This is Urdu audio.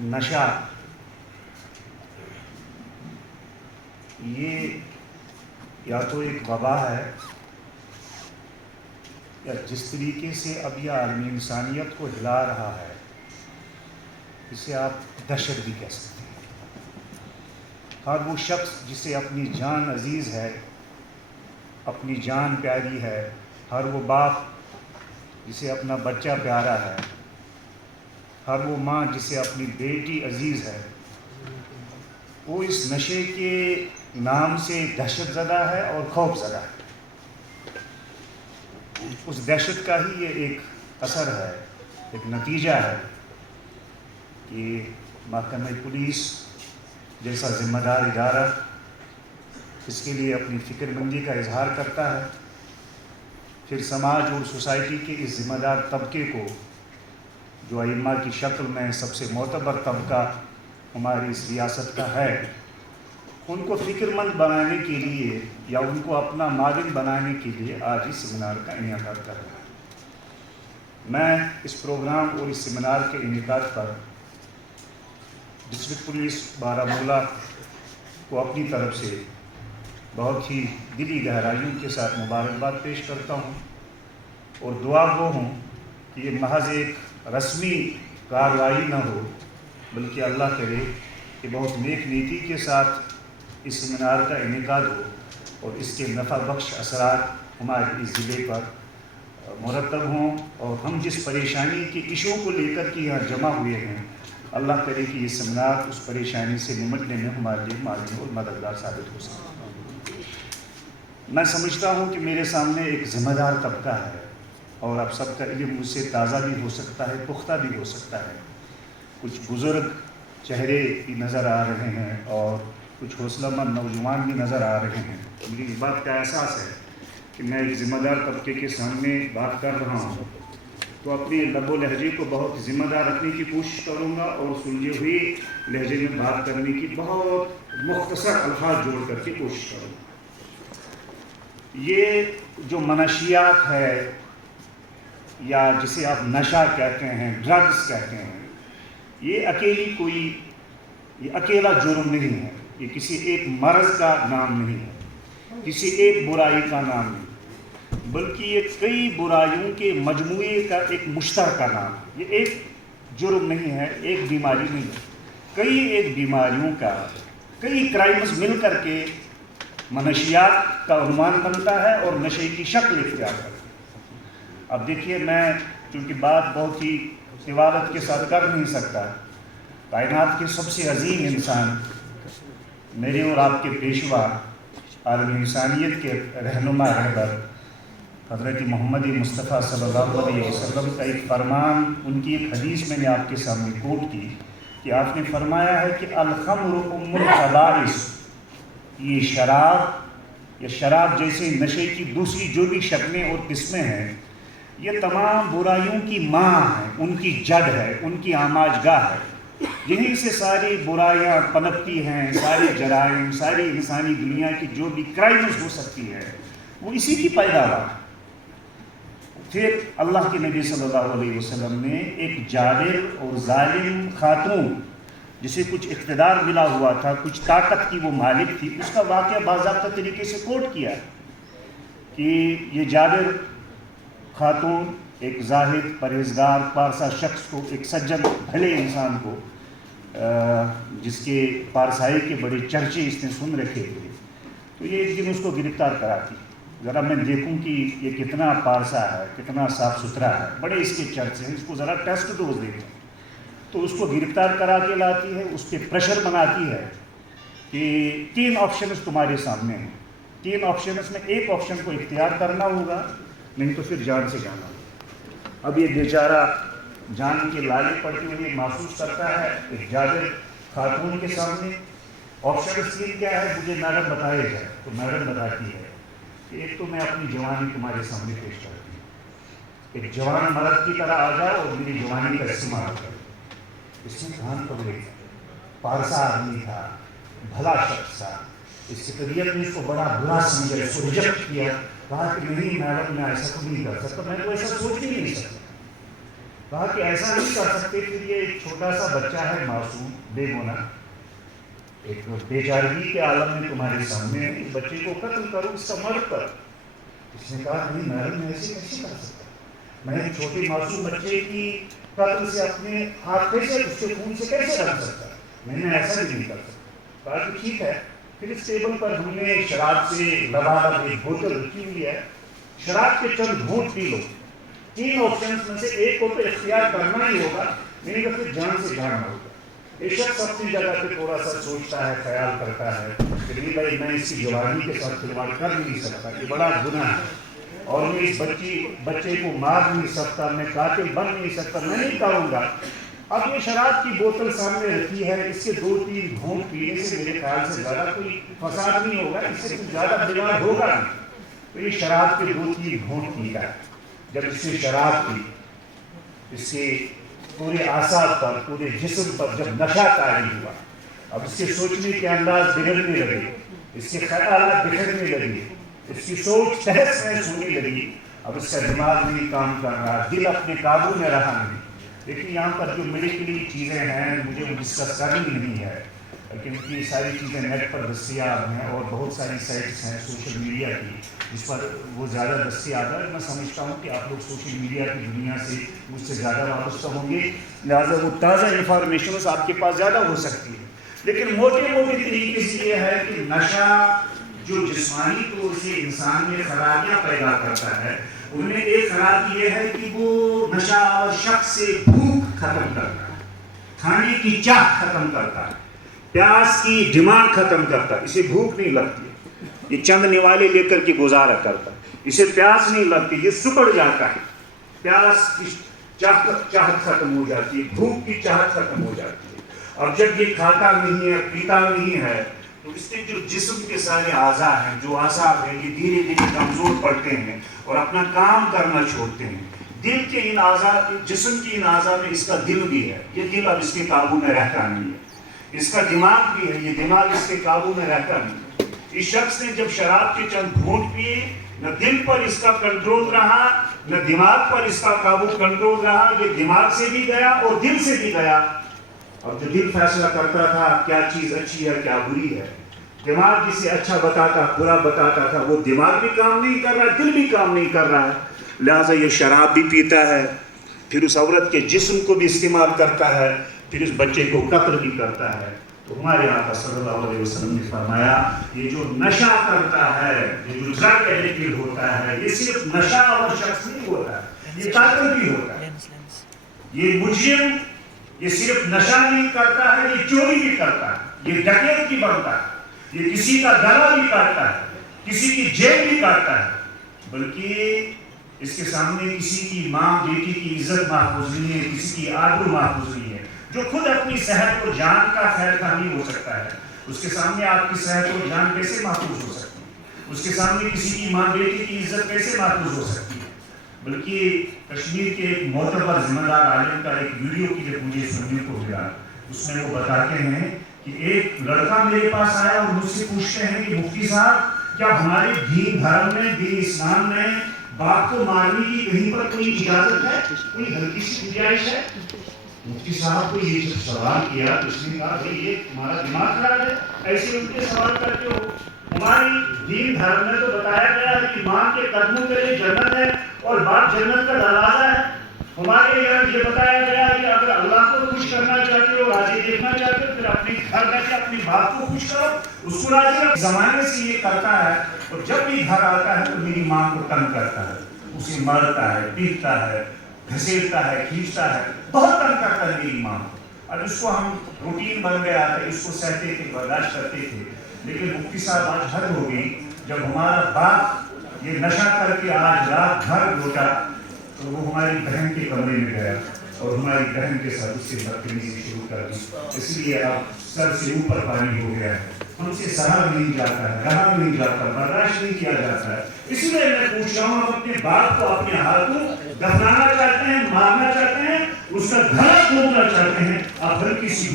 نشہ یہ یا تو ایک وبا ہے، یا جس طریقے سے اب یہ عالمی انسانیت کو ہلا رہا ہے اسے آپ دہشت بھی کہہ سکتے ہیں۔ ہر وہ شخص جسے اپنی جان عزیز ہے، اپنی جان پیاری ہے، ہر وہ باپ جسے اپنا بچہ پیارا ہے، ہر وہ ماں جسے اپنی بیٹی عزیز ہے، وہ اس نشے کے نام سے دہشت زدہ ہے اور خوف زدہ ہے۔ اس دہشت کا ہی یہ ایک اثر ہے، ایک نتیجہ ہے کہ محکمہ پولیس جیسا ذمہ دار ادارہ اس کے لیے اپنی فکر مندی کا اظہار کرتا ہے، پھر سماج اور سوسائٹی کے اس ذمہ دار طبقے کو، جو ائمہ کی شکل میں سب سے معتبر طبقہ ہماری اس ریاست کا ہے، ان کو فکر مند بنانے کے لیے یا ان کو اپنا معاون بنانے کے لیے آج اس سیمینار کا انعقاد کر رہا ہوں۔ میں اس پروگرام اور اس سیمینار کے انعقاد پر ڈسٹرکٹ پولیس بارہمولہ کو اپنی طرف سے بہت ہی دلی گہرائیوں کے ساتھ مبارکباد پیش کرتا ہوں، اور دعا گو ہوں کہ یہ محض ایک رسمی کارروائی نہ ہو، بلکہ اللہ کرے کہ بہت نیک نیتی کے ساتھ اس سیمینار کا انعقاد ہو اور اس کے نفع بخش اثرات ہمارے اس ضلع پر مرتب ہوں، اور ہم جس پریشانی کے ایشو کو لے کر کے یہاں جمع ہوئے ہیں، اللہ کرے کہ یہ سیمینار اس پریشانی سے نمٹنے میں ہمارے لیے معاون اور مددگار ثابت ہو سکے۔ میں سمجھتا ہوں کہ میرے سامنے ایک ذمہ دار طبقہ ہے، اور آپ سب کا علم مجھ سے تازہ بھی ہو سکتا ہے، پختہ بھی ہو سکتا ہے۔ کچھ بزرگ چہرے بھی نظر آ رہے ہیں اور کچھ حوصلہ مند نوجوان بھی نظر آ رہے ہیں۔ مجھے اس بات کا احساس ہے کہ میں ایک ذمہ دار طبقے کے سامنے بات کر رہا ہوں، تو اپنے لب و لہجے کو بہت ذمہ دار رکھنے کی کوشش کروں گا، اور سلجھے ہوئے لہجے میں بات کرنے کی بہت مختصر الفاظ جوڑ کر کے کوشش کروں گا۔ یہ جو منشیات ہے، یا جسے آپ نشہ کہتے ہیں، ڈرگز کہتے ہیں، یہ اکیلا جرم نہیں ہے، یہ کسی ایک مرض کا نام نہیں ہے، کسی ایک برائی کا نام نہیں، بلکہ یہ کئی برائیوں کے مجموعے کا ایک مشترکہ نام ہے۔ یہ ایک جرم نہیں ہے، ایک بیماری نہیں ہے، کئی ایک بیماریوں کا، کئی کرائمز مل کر کے منشیات کا عنوان بنتا ہے اور نشے کی شکل اختیار کرتا ہے۔ اب دیکھیے، میں چونکہ بات بہت ہی طوالت کے ساتھ کر نہیں سکتا، کائنات کے سب سے عظیم انسان، میرے اور آپ کے پیشوا، عالم انسانیت کے رہنما رہبر حضرت محمد مصطفیٰ صلی اللہ علیہ وسلم کا ایک فرمان، ان کی ایک حدیث میں نے آپ کے سامنے کوٹ کی کہ آپ نے فرمایا ہے کہ الخمر ام الخبائث، یہ شراب یا شراب جیسے نشے کی دوسری جو بھی شکلیں اور قسمیں ہیں، یہ تمام برائیوں کی ماں ہے، ان کی جڑ ہے، ان کی آماج گاہ ہے، یہیں سے ساری برائیاں پنپتی ہیں، سارے جرائم، ساری انسانی دنیا کی جو بھی کرائمز ہو سکتی ہے وہ اسی کی پیداوار ہے۔ پھر اللہ کے نبی صلی اللہ علیہ وسلم نے ایک جابر اور ظالم خاتون جسے کچھ اقتدار ملا ہوا تھا، کچھ طاقت کی وہ مالک تھی، اس کا واقعہ باضابطہ طریقے سے کوٹ کیا کہ یہ جابر خاتون ایک زاہد، پرہیزگار، پارسا شخص کو، ایک سجن بھلے انسان کو، جس کے پارسائی کے بڑے چرچے اس نے سن رکھے تھے، تو یہ ایک دن اس کو گرفتار کراتی، ذرا میں دیکھوں کہ یہ کتنا پارسا ہے، کتنا صاف ستھرا ہے، بڑے اس کے چرچے ہیں، اس کو ذرا ٹیسٹ ڈوز دیتے ہیں۔ تو اس کو گرفتار کرا کے لاتی ہے، اس پہ پریشر بناتی ہے کہ 3 آپشنز تمہارے سامنے ہیں، 3 آپشنز میں ایک آپشن کو اختیار کرنا ہوگا، نہیں تو پھر جان سے جانا ہوگا۔ اب یہ بیچارہ جان کے لالے پڑتے ہوئے محسوس کرتا ہے کہ جابر خاتون کے سامنے آپشن 3 کیا ہے، مجھے میڈم بتایا جائے، تو میڈم بتاتی ہے کہ ایک تو میں اپنی جوانی تمہارے سامنے پیش کرتی ہوں، ایک جوان مرد کی طرح آ جاؤ اور میری جوانی کا استعمال کرو۔ اس میں کان پکڑے، پارسا آدمی تھا، بھلا شخص تھا، اس کی طبیعت نے اس کو بڑا برا سمجھا، اس کو ریجیکٹ کیا، کہا کہ نہیں میڈم، میں ایسا تو نہیں کر سکتا، میں تو ایسا سوچ بھی نہیں سکتا۔ کہا کہ ایسا نہیں کر سکتے کہ یہ ایک چھوٹا سا بچہ ہے معصوم بے گناہ، ایک بے چارگی کے عالم میں تمہارے سامنے ہے، اس بچے کو قتل کرو، اس کا مرد کرو۔ اس نے کہا نہیں میں ایسے کیسے کر سکتا، میں ایک چھوٹے معصوم بچے کی قتل سے اپنے ہاتھ کیسے، اس کے خون سے کیسے رکھ سکتا، میں ایسا بھی نہیں کر سکتا۔ کہا کہ ٹھیک ہے، پھر اس ٹیبل پر ہم نے شراب سے لبالب ایک بوتل رکھی ہوئی ہے، شراب کے چند گھونٹ پی لو، 3 آپشنز میں سے ایک کو تو اختیار کرنا ہی ہوگا، نہیں تو پھر جان سے جانا ہوگا۔ بے شک اپنی جگہ پہ تھوڑا سا سوچتا ہے، خیال کرتا ہے کہ نہیں بھائی میں اس کی جوانی کے ساتھ کھلواڑ کر نہیں سکتا، یہ بڑا گناہ ہے، اور میں اس بچے کو مار نہیں سکتا، میں قاتل بن نہیں سکتا، میں نہیں کروں گا۔ اب یہ شراب کی بوتل سامنے رکھی ہے، اس کے 2-3 گھونٹ پینے سے میرے خیال سے زیادہ کوئی فساد نہیں ہوگا، اس سے کچھ زیادہ بگاڑ ہوگا نہیں۔ تو یہ شراب کے 2-3 گھونٹ پیتا ہے۔ جب اس نے شراب پی، اس کے پورے اعصاب پر، پورے جسم پر جب نشہ طاری ہوا، اب اس کے سوچنے کے انداز بگڑنے لگے، اس کے خیالات بکھرنے لگے، اس کی سوچ تہس نہس ہونے لگی، اب اس کا دماغ نہیں کام کر رہا، دل اپنے قابو میں رہا نہیں۔ لیکن یہاں پر جو میڈیکلی چیزیں ہیں مجھے وہ ڈسکس کرنی نہیں ہے، کیونکہ یہ ساری چیزیں نیٹ پر دستیاب ہیں، اور بہت ساری سائٹس ہیں سوشل میڈیا کی جس پر وہ زیادہ دستیاب ہے۔ میں سمجھتا ہوں کہ آپ لوگ سوشل میڈیا کی دنیا سے مجھ سے زیادہ وابستہ ہوں گے، لہٰذا وہ تازہ انفارمیشنز آپ کے پاس زیادہ ہو سکتی ہے۔ لیکن موٹے طریقے سے یہ ہے کہ نشہ جو جسمانی طور سے انسان میں خرابیاں پیدا کرتا ہے، ان میں ایک خرابی یہ ہے کہ وہ نشہ اور شخص سے بھوک ختم کرتا ہے، کھانے کی چاہ ختم کرتا ہے، پیاس کی ڈیمانڈ ختم کرتا ہے۔ اسے بھوک نہیں لگتی، یہ چند نوالے لے کر کے گزارا کرتا ہے، اسے پیاس نہیں لگتی، یہ سکڑ جاتا ہے، پیاس کی چاہت ختم ہو جاتی ہے، بھوک کی چاہت ختم ہو جاتی ہے۔ اب جب یہ کھاتا نہیں ہے، پیتا نہیں ہے، تو اس کے جو جسم کے سارے اعضاء ہیں، جو اعصاب ہیں، یہ دھیرے دھیرے کمزور پڑتے ہیں اور اپنا کام کرنا چھوڑتے ہیں۔ دل کے ان اعضاء، جسم کی ان اعضاء میں اس کا دل بھی ہے، یہ دل اب اس کے قابو میں رہتا نہیں ہے، اس کا دماغ بھی ہے، یہ دماغ اس کے قابو میں رہتا نہیں ہے۔ اس شخص نے جب شراب کے چند گھونٹ پیے، نہ دل پر اس کا کنٹرول رہا، نہ دماغ پر اس کا قابو کنٹرول رہا، یہ دماغ سے بھی گیا اور دل سے بھی گیا۔ اب جو دل فیصلہ کرتا تھا کیا چیز اچھی ہے کیا بری ہے، دماغ جسے اچھا بتاتا برا بتاتا تھا، وہ دماغ بھی کام نہیں کر رہا، دل بھی کام نہیں کر رہا ہے، لہٰذا یہ شراب بھی پیتا ہے، پھر اس عورت کے جسم کو بھی استعمال کرتا ہے، پھر اس بچے کو قتل بھی کرتا ہے۔ تو ہمارے آقا صلی اللہ علیہ وسلم نے فرمایا یہ جو نشہ کرتا ہے، یہ جو ڈرگ ایڈکٹڈ ہوتا ہے، یہ صرف نشہ اور شخص نہیں ہوتا ہے، یہ قاتل بھی ہوتا ہے، یہ مجرم یہ صرف نشہ نہیں کرتا ہے، یہ چوری بھی کرتا ہے، یہ ڈکیت بھی بنتا ہے، یہ کسی کا گلا بھی کاٹتا ہے، کسی کی جیب بھی کاٹتا ہے، بلکہ اس کے سامنے کسی کی ماں بیٹی کی عزت محفوظ نہیں ہے، کسی کی آبرو محفوظ نہیں ہے۔ جو خود اپنی صحت اور جان کا خیر خواہ نہیں ہو سکتا ہے، اس کے سامنے آپ کی صحت اور جان کیسے محفوظ ہو سکتی ہے، اس کے سامنے کسی کی ماں بیٹی کی عزت کیسے محفوظ ہو سکتی ہے۔ بلکہ کشمیر کے ایک معتبر ذمہ دار عالم کا ایک ویڈیو کلپ مجھے سننے کو ملا، اس میں وہ بتاتے ہیں کہ ایک لڑکا میرے پاس آیا اور مجھ سے پوچھتے ہیں کہ مفتی صاحب کیا ہمارے دین دھرم میں، دین اسلام میں باپ کو مارنے کی کہیں پر کوئی اجازت ہے، کوئی ہلکی سی گنجائش ہے؟ مفتی صاحب کو یہ سوال کیا تو اس نے کہا بھئی یہ تمہارا دماغ خراب ہے، ایسے ان کے سوال کرتے ہو؟ ہماری دین دھرم میں تو بتایا گیا ہے کہ ماں کے قدموں کے لیے جنت ہے اور باپ جنت کا دروازہ ہے۔ ہمارے یہاں یہ بتایا گیا ہے کہ اگر اللہ کو خوش کرنا چاہتے ہو، راضی دیکھنا چاہتے ہو، پھر اپنے گھر جا کے اپنے باپ کو خوش کرو، اس کو راضی رکھو۔ زمانے سے یہ کرتا ہے اور جب بھی گھر آتا ہے تو میری ماں کو تنگ کرتا ہے، اسے مارتا ہے، پیٹتا ہے، گھسیٹتا ہے، کھینچتا ہے، بہت تنگ کرتا ہے میری ماں۔ اب اس کو ہم روٹین بن گیا تھا، اس کو سہتے تھے، برداشت کرتے تھے، لیکن مفتی صاحب آج حد ہو گئی، جب ہمارا باپ یہ نشہ کر کے آج رات گھر لوٹا تو وہ ہماری بہن کے کمرے میں گیا اور ہماری بہن کے ساتھ اس سے بدتمیزی شروع کر دی، اس لیے اب سر سے اوپر پانی ہو گیا ہے، ہم سے سہا نہیں جاتا ہے، رہا نہیں جاتا، برداشت نہیں کیا جاتا ہے۔ اس لیے میں پوچھ رہا ہوں، ہم اپنے باپ کو اپنے ہاتھوں دفنانا چاہتے ہیں، مارنا چاہتے ہیں، اس کا گلا توڑنا چاہتے ہیں، آپ ہلکی سی